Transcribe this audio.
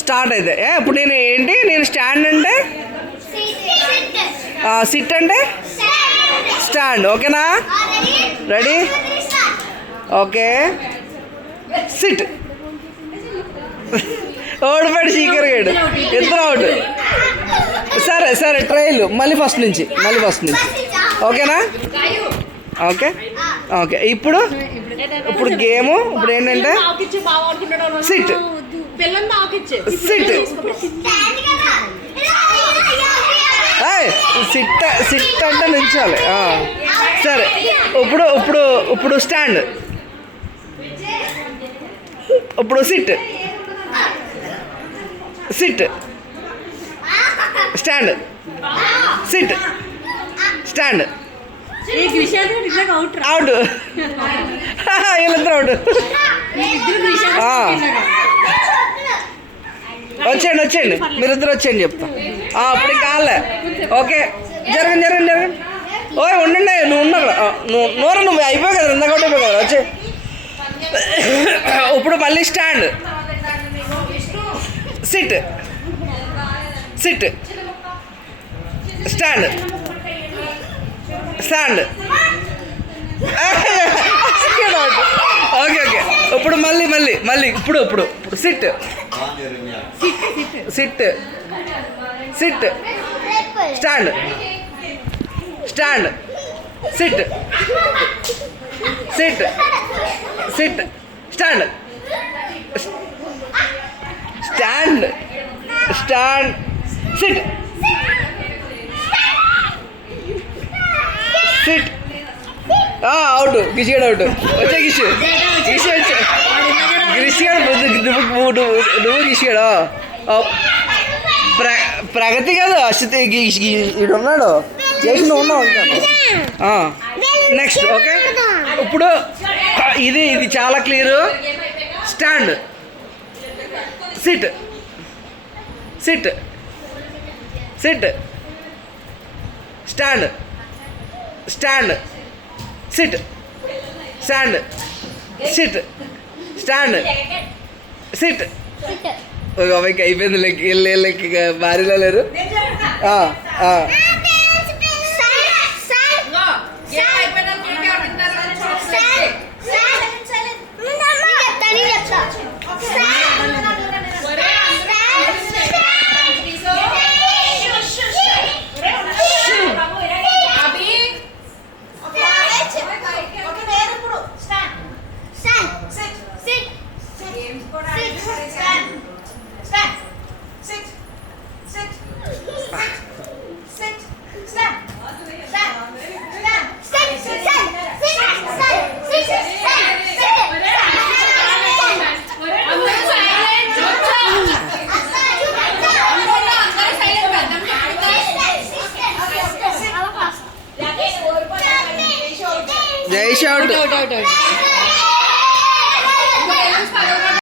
Start అయితే ఇప్పుడు నేను స్టాండ్ అంటే సిట్ అంటే స్టాండ్. ఓకేనా? రెడీ? ఓకే. సిట్. ఓడిపోయాడు శీకర్ గేడు. ఇద్దరు అవుట్. సరే సరే ట్రైల్ మళ్ళీ ఫస్ట్ నుంచి ఓకేనా? Okay okay. ఇప్పుడు గేము ఇప్పుడు ఏంటంటే సిట్ సిట్ సిట్ అంటే నిల్చోవాలి. సరే ఇప్పుడు స్టాండ్. ఇప్పుడు SIT stand SIT stand out. వీళ్ళిద్దరు అవుట్. వచ్చేయండి మీరిద్దరు వచ్చేయండి చెప్తా. అప్పుడు కాలే. ఓకే జరగండి. ఓయ్ ఉండండి. నువ్వు ఉన్నా నువ్వు అయిపోయావు కదా, ఇందాక అయిపోయావు కదా. వచ్చే ఇప్పుడు మళ్ళీ స్టాండ్ సిట్ స్టాండ్ ఓకే ఇప్పుడు మళ్ళీ ఇప్పుడు SIT stand SIT stand SIT out. గిషిగాడు out. వచ్చే గిషి నువ్వు గిషిగాడు. ప్రగతి కాదు అశ్వత్ ఉన్నాడు చేసి నువ్వు ఉన్నావు ఉంటాను. Next okay. ఇప్పుడు ఇది చాలా clear. Stand SIT stand SIT అమ్మాయికి అయిపోయింది. లెక్క భార్యలో లేరు. జై షౌట్.